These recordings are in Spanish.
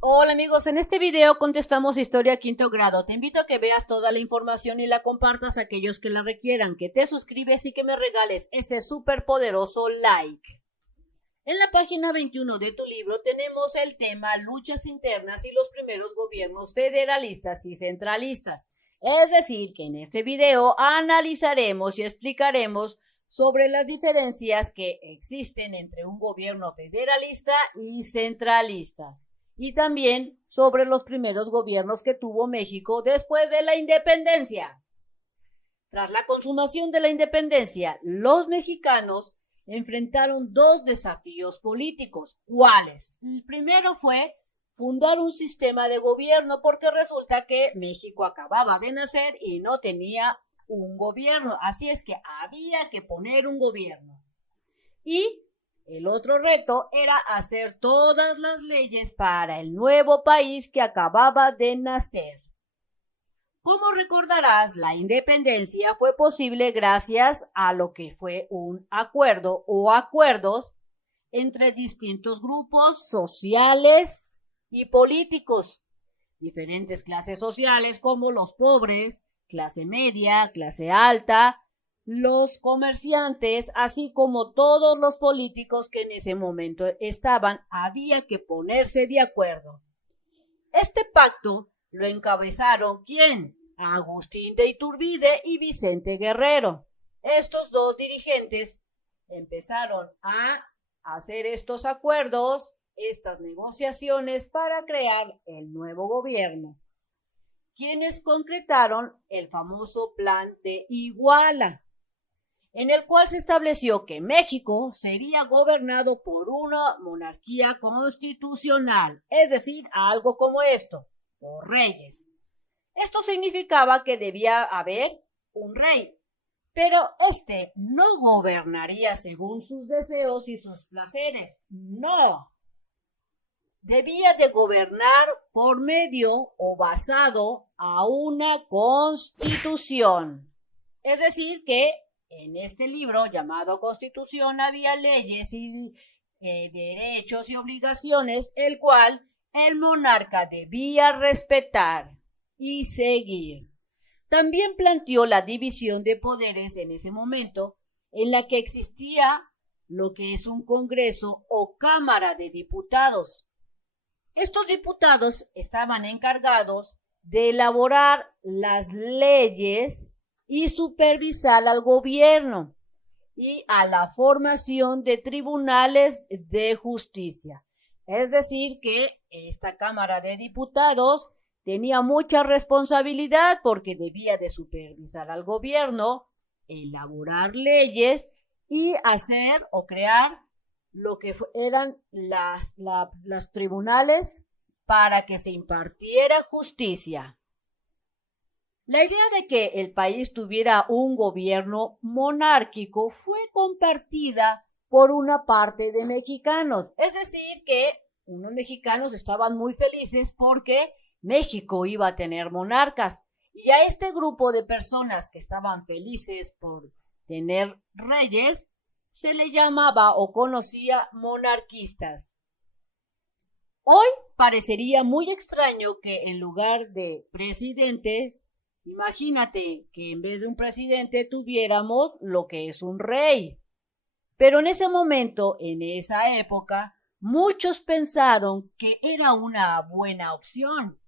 Hola amigos, en este video contestamos historia quinto grado. Te invito a que veas toda la información y la compartas a aquellos que la requieran, que te suscribes y que me regales ese súper poderoso like. En la página 21 de tu libro tenemos el tema luchas internas y los primeros gobiernos federalistas y centralistas. Es decir, que en este video analizaremos y explicaremos sobre las diferencias que existen entre un gobierno federalista y centralistas, y también sobre los primeros gobiernos que tuvo México después de la independencia. Tras la consumación de la independencia, los mexicanos enfrentaron dos desafíos políticos. ¿Cuáles? El primero fue fundar un sistema de gobierno, porque resulta que México acababa de nacer y no tenía un gobierno, así es que había que poner un gobierno. Y el otro reto era hacer todas las leyes para el nuevo país que acababa de nacer. Como recordarás, la independencia fue posible gracias a lo que fue un acuerdo o acuerdos entre distintos grupos sociales y políticos, diferentes clases sociales como los pobres, clase media, clase alta, los comerciantes, así como todos los políticos que en ese momento estaban. Había que ponerse de acuerdo. Este pacto lo encabezaron ¿quién? Agustín de Iturbide y Vicente Guerrero. Estos dos dirigentes empezaron a hacer estos acuerdos, estas negociaciones para crear el nuevo gobierno, quienes concretaron el famoso Plan de Iguala, en el cual se estableció que México sería gobernado por una monarquía constitucional, es decir, algo como esto, por reyes. Esto significaba que debía haber un rey, pero este no gobernaría según sus deseos y sus placeres, no. Debía de gobernar por medio o basado a una constitución. Es decir, que en este libro llamado Constitución había leyes y derechos y obligaciones, el cual el monarca debía respetar y seguir. También planteó la división de poderes en ese momento, en la que existía lo que es un Congreso o Cámara de Diputados. Estos diputados estaban encargados de elaborar las leyes y supervisar al gobierno y a la formación de tribunales de justicia. Es decir, que esta Cámara de Diputados tenía mucha responsabilidad porque debía de supervisar al gobierno, elaborar leyes y hacer o crear lo que eran las tribunales para que se impartiera justicia. La idea de que el país tuviera un gobierno monárquico fue compartida por una parte de mexicanos, es decir, que unos mexicanos estaban muy felices porque México iba a tener monarcas, y a este grupo de personas que estaban felices por tener reyes se le llamaba o conocía monarquistas. Hoy parecería muy extraño que en lugar de presidente, imagínate que en vez de un presidente tuviéramos lo que es un rey. Pero en ese momento, en esa época, muchos pensaron que era una buena opción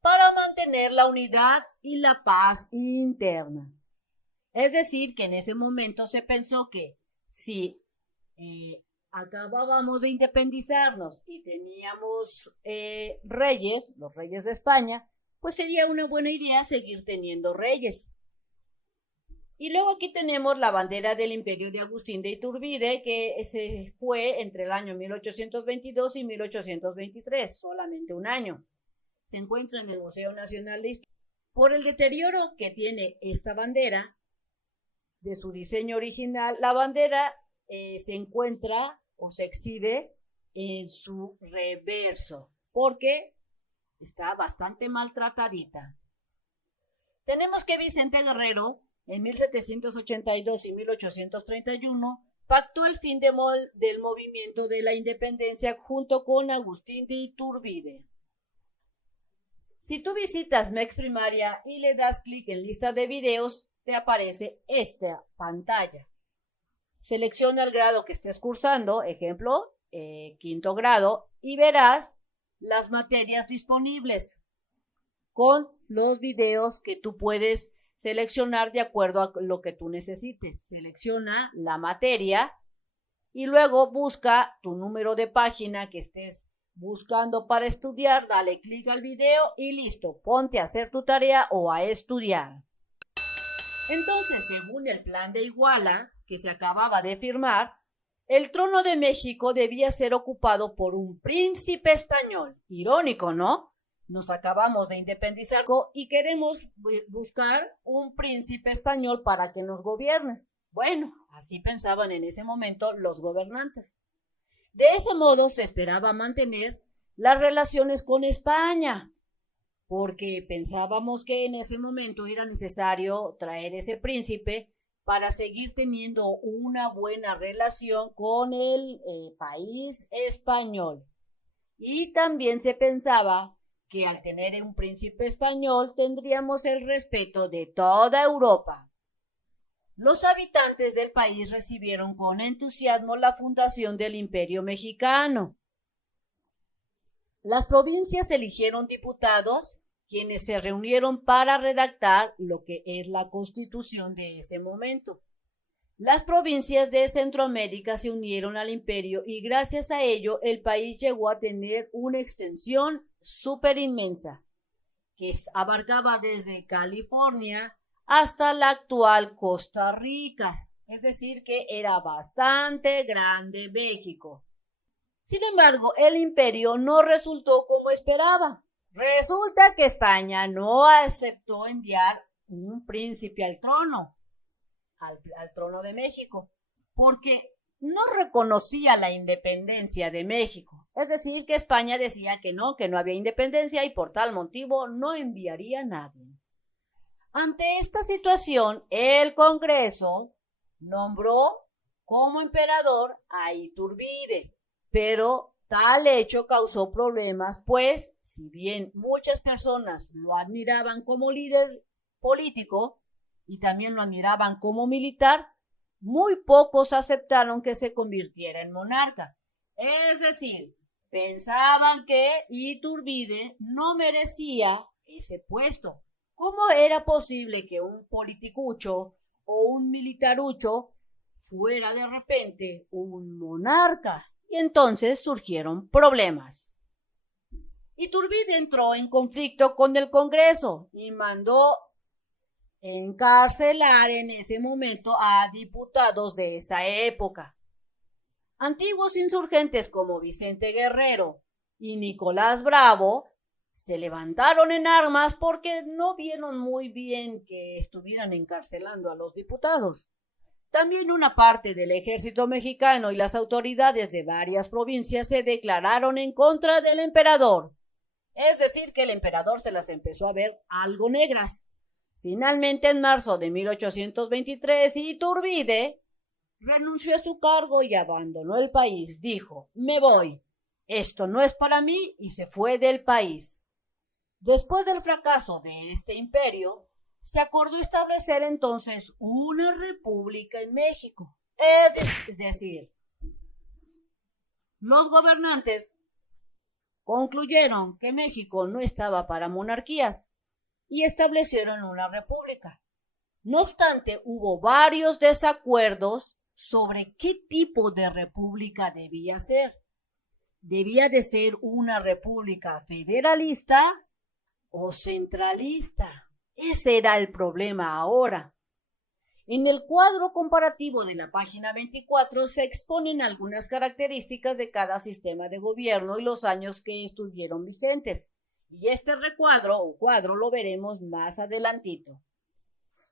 para mantener la unidad y la paz interna. Es decir, que en ese momento se pensó que si acabábamos de independizarnos y teníamos reyes, los reyes de España, pues sería una buena idea seguir teniendo reyes. Y luego aquí tenemos la bandera del Imperio de Agustín de Iturbide, que se fue entre el año 1822 y 1823, solamente un año. Se encuentra en el Museo Nacional de Historia. Por el deterioro que tiene esta bandera de su diseño original, la bandera se encuentra o se exhibe en su reverso, porque está bastante maltratadita. Tenemos que Vicente Guerrero, en 1782 y 1831, pactó el fin del movimiento de la independencia junto con Agustín de Iturbide. Si tú visitas MEX Primaria y le das clic en lista de videos, te aparece esta pantalla. Selecciona el grado que estés cursando, ejemplo, quinto grado, y verás las materias disponibles con los videos que tú puedes seleccionar de acuerdo a lo que tú necesites. Selecciona la materia y luego busca tu número de página que estés buscando para estudiar, dale clic al video y listo, ponte a hacer tu tarea o a estudiar. Entonces, según el plan de Iguala, que se acababa de firmar, el trono de México debía ser ocupado por un príncipe español. Irónico, ¿no? Nos acabamos de independizar y queremos buscar un príncipe español para que nos gobierne. Bueno, así pensaban en ese momento los gobernantes. De ese modo se esperaba mantener las relaciones con España, porque pensábamos que en ese momento era necesario traer ese príncipe para seguir teniendo una buena relación con el país español. Y también se pensaba que al tener un príncipe español tendríamos el respeto de toda Europa. Los habitantes del país recibieron con entusiasmo la fundación del Imperio Mexicano. Las provincias eligieron diputados, quienes se reunieron para redactar lo que es la Constitución de ese momento. Las provincias de Centroamérica se unieron al imperio y gracias a ello el país llegó a tener una extensión súper inmensa, que abarcaba desde California hasta la actual Costa Rica, es decir que era bastante grande México. Sin embargo, el imperio no resultó como esperaba. Resulta que España no aceptó enviar un príncipe al trono de México, porque no reconocía la independencia de México. Es decir, que España decía que no había independencia y por tal motivo no enviaría a nadie. Ante esta situación, el Congreso nombró como emperador a Iturbide, pero tal hecho causó problemas, pues si bien muchas personas lo admiraban como líder político y también lo admiraban como militar, muy pocos aceptaron que se convirtiera en monarca. Es decir, pensaban que Iturbide no merecía ese puesto. ¿Cómo era posible que un politicucho o un militarucho fuera de repente un monarca? Y entonces surgieron problemas. Iturbide entró en conflicto con el Congreso y mandó encarcelar en ese momento a diputados de esa época. Antiguos insurgentes como Vicente Guerrero y Nicolás Bravo se levantaron en armas porque no vieron muy bien que estuvieran encarcelando a los diputados. También una parte del ejército mexicano y las autoridades de varias provincias se declararon en contra del emperador. Es decir, que el emperador se las empezó a ver algo negras. Finalmente, en marzo de 1823, Iturbide renunció a su cargo y abandonó el país. Dijo, me voy, esto no es para mí, y se fue del país. Después del fracaso de este imperio, se acordó establecer entonces una república en México. Es decir, los gobernantes concluyeron que México no estaba para monarquías y establecieron una república. No obstante, hubo varios desacuerdos sobre qué tipo de república debía ser. ¿Debía de ser una república federalista o centralista? Ese era el problema ahora. En el cuadro comparativo de la página 24 se exponen algunas características de cada sistema de gobierno y los años que estuvieron vigentes. Y este recuadro o cuadro lo veremos más adelantito.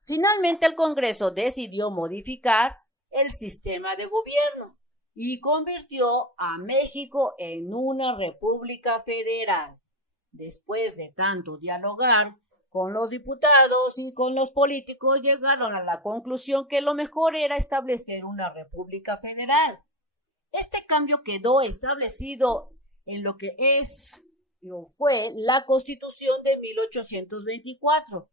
Finalmente el Congreso decidió modificar el sistema de gobierno y convirtió a México en una república federal. Después de tanto dialogar con los diputados y con los políticos, llegaron a la conclusión que lo mejor era establecer una república federal. Este cambio quedó establecido en lo que es fue la Constitución de 1824,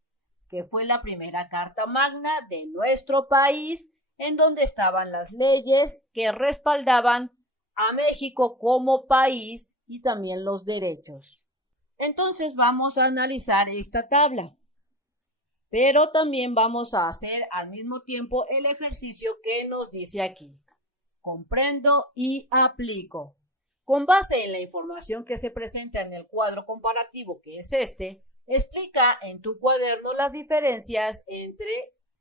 que fue la primera carta magna de nuestro país, en donde estaban las leyes que respaldaban a México como país y también los derechos. Entonces vamos a analizar esta tabla, pero también vamos a hacer al mismo tiempo el ejercicio que nos dice aquí. Comprendo y aplico. Con base en la información que se presenta en el cuadro comparativo, que es este, explica en tu cuaderno las diferencias entre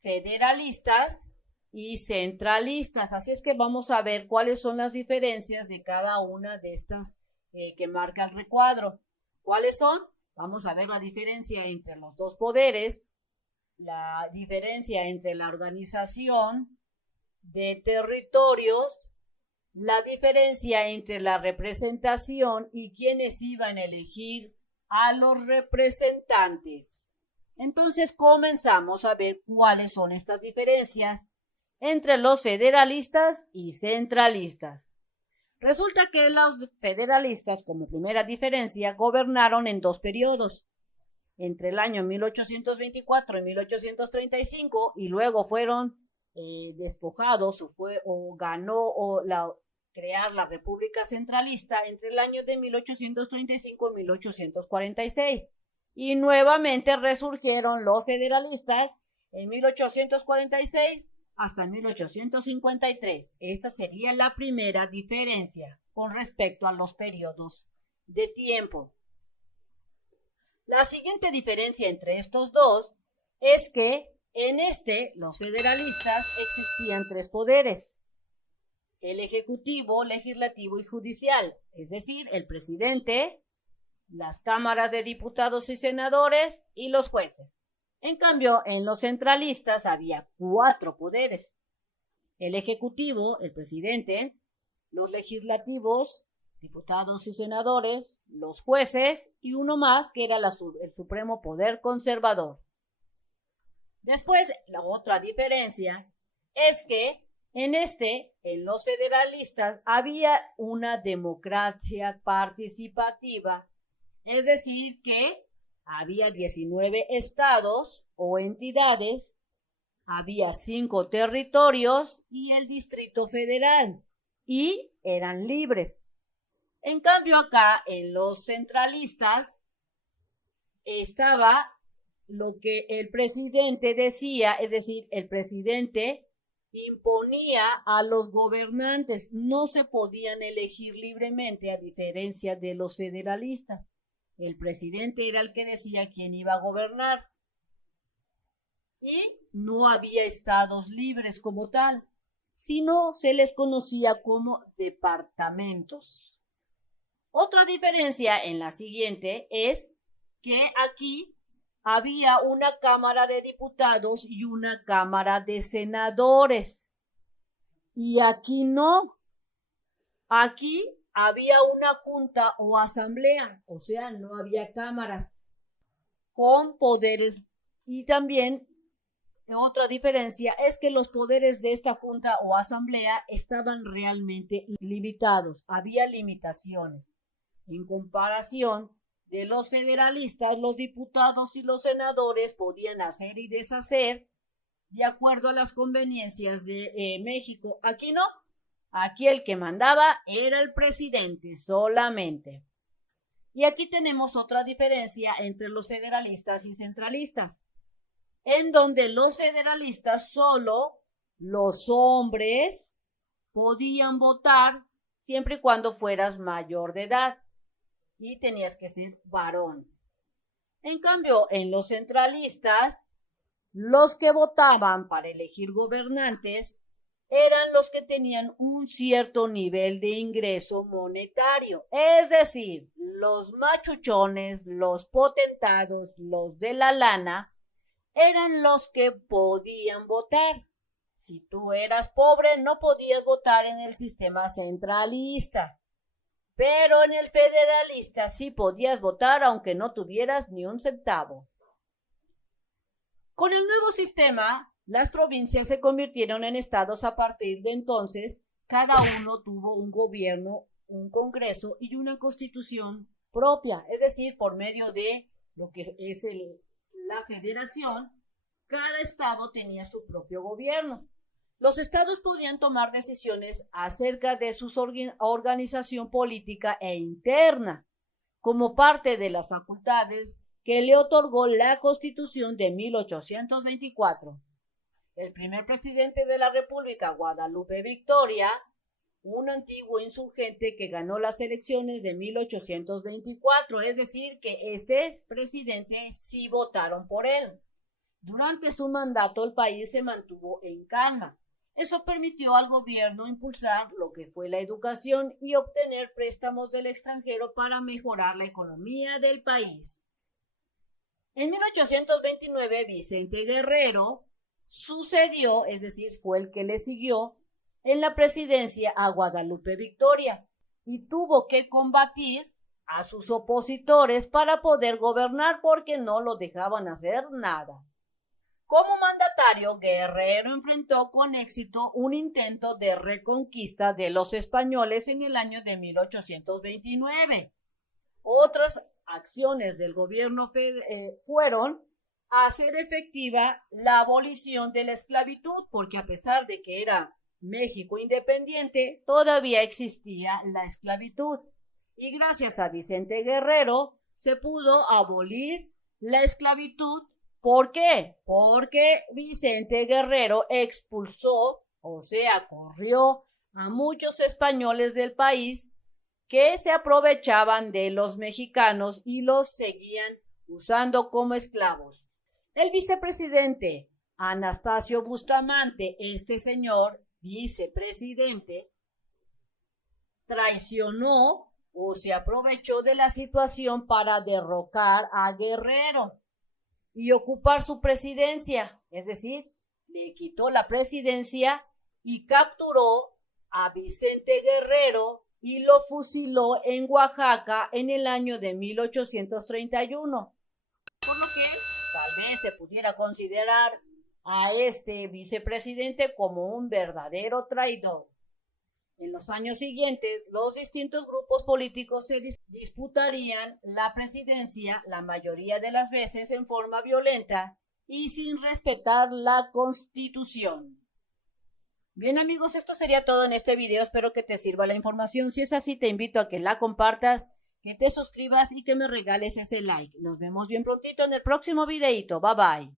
federalistas y centralistas. Así es que vamos a ver cuáles son las diferencias de cada una de estas que marca el recuadro. ¿Cuáles son? Vamos a ver la diferencia entre los dos poderes, la diferencia entre la organización de territorios, la diferencia entre la representación y quienes iban a elegir a los representantes. Entonces comenzamos a ver cuáles son estas diferencias entre los federalistas y centralistas. Resulta que los federalistas, como primera diferencia, gobernaron en dos periodos, entre el año 1824 y 1835, y luego fueron despojados o ganó crear la República Centralista entre el año de 1835 y 1846. Y nuevamente resurgieron los federalistas en 1846 hasta 1853. Esta sería la primera diferencia con respecto a los periodos de tiempo. La siguiente diferencia entre estos dos es que en los federalistas existían tres poderes: el ejecutivo, legislativo y judicial, es decir, el presidente, las cámaras de diputados y senadores y los jueces. En cambio, en los centralistas había cuatro poderes: el ejecutivo, el presidente, los legislativos, diputados y senadores, los jueces y uno más que era el supremo poder conservador. Después, la otra diferencia es que en los federalistas había una democracia participativa, es decir, que había 19 estados o entidades, había 5 territorios y el Distrito Federal, y eran libres. En cambio, acá en los centralistas estaba lo que el presidente decía, es decir, el presidente imponía a los gobernantes, no se podían elegir libremente, a diferencia de los federalistas. El presidente era el que decía quién iba a gobernar y no había estados libres como tal, sino se les conocía como departamentos. Otra diferencia en la siguiente es que aquí había una Cámara de Diputados y una Cámara de Senadores. Y aquí no. Aquí había una junta o asamblea, o sea, no había cámaras con poderes. Y también otra diferencia es que los poderes de esta junta o asamblea estaban realmente limitados. Había limitaciones. En comparación de los federalistas, los diputados y los senadores podían hacer y deshacer de acuerdo a las conveniencias de México. Aquí no. Aquí el que mandaba era el presidente solamente. Y aquí tenemos otra diferencia entre los federalistas y centralistas, en donde los federalistas solo los hombres podían votar siempre y cuando fueras mayor de edad y tenías que ser varón. En cambio, en los centralistas, los que votaban para elegir gobernantes eran los que tenían un cierto nivel de ingreso monetario, es decir, los machuchones, los potentados, los de la lana, eran los que podían votar. Si tú eras pobre, no podías votar en el sistema centralista, pero en el federalista sí podías votar aunque no tuvieras ni un centavo. Con el nuevo sistema, las provincias se convirtieron en estados a partir de entonces. Cada uno tuvo un gobierno, un congreso y una constitución propia, es decir, por medio de lo que es la federación, cada estado tenía su propio gobierno. Los estados podían tomar decisiones acerca de su organización política e interna, como parte de las facultades que le otorgó la Constitución de 1824. El primer presidente de la República, Guadalupe Victoria, un antiguo insurgente que ganó las elecciones de 1824, es decir, que este presidente sí votaron por él. Durante su mandato el país se mantuvo en calma. Eso permitió al gobierno impulsar lo que fue la educación y obtener préstamos del extranjero para mejorar la economía del país. En 1829, Vicente Guerrero sucedió, es decir, fue el que le siguió en la presidencia a Guadalupe Victoria y tuvo que combatir a sus opositores para poder gobernar porque no lo dejaban hacer nada. Como mandatario, Guerrero enfrentó con éxito un intento de reconquista de los españoles en el año de 1829. Otras acciones del gobierno fueron hacer efectiva la abolición de la esclavitud, porque a pesar de que era México independiente, todavía existía la esclavitud. Y gracias a Vicente Guerrero se pudo abolir la esclavitud. ¿Por qué? Porque Vicente Guerrero expulsó, o sea, corrió a muchos españoles del país que se aprovechaban de los mexicanos y los seguían usando como esclavos. El vicepresidente Anastasio Bustamante, este señor vicepresidente, traicionó o se aprovechó de la situación para derrocar a Guerrero y ocupar su presidencia, es decir, le quitó la presidencia y capturó a Vicente Guerrero y lo fusiló en Oaxaca en el año de 1831, por lo que tal vez se pudiera considerar a este vicepresidente como un verdadero traidor. En los años siguientes, los distintos grupos políticos se disputarían la presidencia la mayoría de las veces en forma violenta y sin respetar la Constitución. Bien amigos, esto sería todo en este video, espero que te sirva la información. Si es así, te invito a que la compartas, que te suscribas y que me regales ese like. Nos vemos bien prontito en el próximo videito. Bye bye.